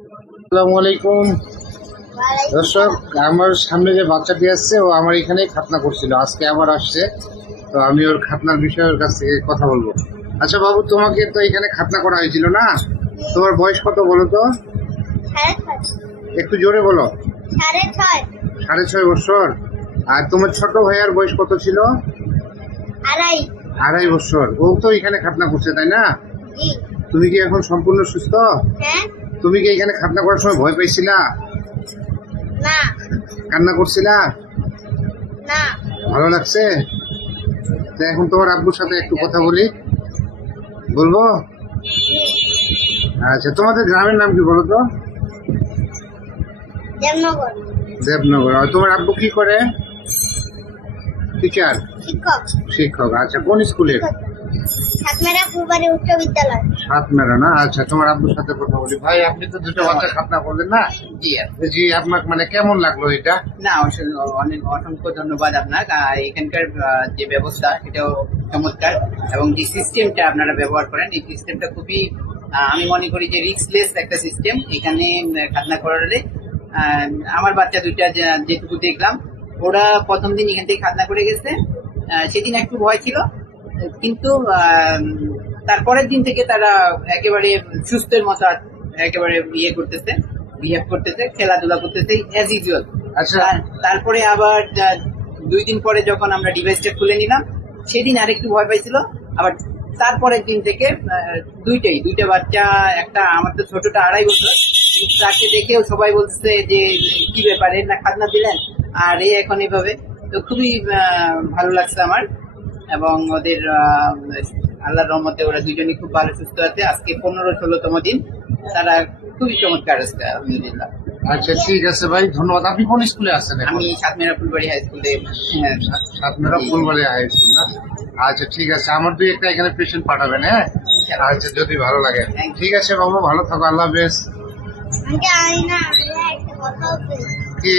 আসসালামু আলাইকুম দর্শক, আমার সামনে যে বাচ্চাটি আসছে ও আমার এখানেই খাতনা করছিল, আজকে আবার আসছে। তো আমি ওর খাতনার বিষয়ে ওর কাছ থেকে কথা বলবো। আচ্ছা বাবু, তোমাকে তো এখানে খাতনা করা হয়েছিল না? তোমার বয়স কত বলো তো? একটু জোরে বলো। 6.5 6.5 বছর। আর তোমার ছোট ভাইয়ার বয়স কত ছিল? 2.5 2.5 বছর। ও তো এখানে খাতনা করছে, তাই না? জি। তুমি কি এখন সম্পূর্ণ সুস্থ? হ্যাঁ। তুমি কি এখানে খাতনা করার সময় ভয় পাইছিলা? না। কান্না করছিলা? না। ভালো লাগছে? তো এখন তোমার আব্বুর সাথে একটু কথা বলি, বলবো? আচ্ছা, তোমাদের গ্রামের নাম কি বলো তো? দেবনগর। দেবনগর। আর তোমার আব্বু কি করে? টিচার, শিক্ষক। শিক্ষক। আচ্ছা, কোন স্কুলের? সাতমেরা ফুলবাড়ি উচ্চ বিদ্যালয়। সাতমেরা না? আচ্ছা, তোমার আব্বুর সাথে কথা বলি। ভাই, আপনি তো দুটো বাচ্চা খাতনা করলেন না? জি জি, আপনার মানে কেমন লাগলো এটা? না, অনেক অসংখ্য ধন্যবাদ আপনাকে। আর এখানকার যে ব্যবস্থা সেটাও চমৎকার, এবং যে সিস্টেমটা আপনারা ব্যবহার করেন এই সিস্টেমটা খুবই আমি মনে করি যে রিস্কলেস একটা সিস্টেম। এখানে খাতনা করালে আমার বাচ্চা দুইটা যেটুকু দেখলাম, ওরা প্রথম দিন এখান থেকে খাতনা করে গেছে। সেদিন একটু ভয় ছিল, কিন্তু তারপরের দিন থেকে তারা একেবারে সুস্থের মতো একেবারে ইয়ে করতেছে, বিহেভ করতেছে, খেলাধুলা করতেছে অ্যাজ ইউজুয়াল। আচ্ছা। তারপরে আবার 2 দিন পরে যখন আমরা ডিভাইসটা খুলে নিলাম, সেদিন আরেকটু ভয় পাইছিল। আবার তারপরের দিন থেকে দুইটা বাচ্চা, একটা আমার তো ছোটটা 2.5 বছর, কিন্তু তাকে দেখেও সবাই বলছে যে কি ব্যাপারে না খাতনা দিলেন, আর এখন এভাবে। তো খুবই ভালো লাগছে আমার। এবং ওদের আল্লাহর রহমতে ওরা দুজনই খুব ভালো সুস্থ আছে। আজকে 15-16তম দিন, তারা খুবই চমৎকার আছে আলহামদুলিল্লাহ। আচ্ছা, ঠিক আছে ভাই, ধন্যবাদ। আপনি কোন স্কুলে আছেন এখন? আমি সাতমেরা ফুলবাড়ি হাই স্কুলে। সাতমেরা ফুলবাড়ি হাই স্কুল না? আচ্ছা, ঠিক আছে, আমার দুই একটা এখানে পেশেন্ট পাঠাবেন। হ্যাঁ, আচ্ছা, যদি ভালো লাগে। ঠিক আছে বাবু, ভালো থাকো, আল্লাহ হাফেজ। আমি জানি না, একটা কথা হচ্ছে। কি?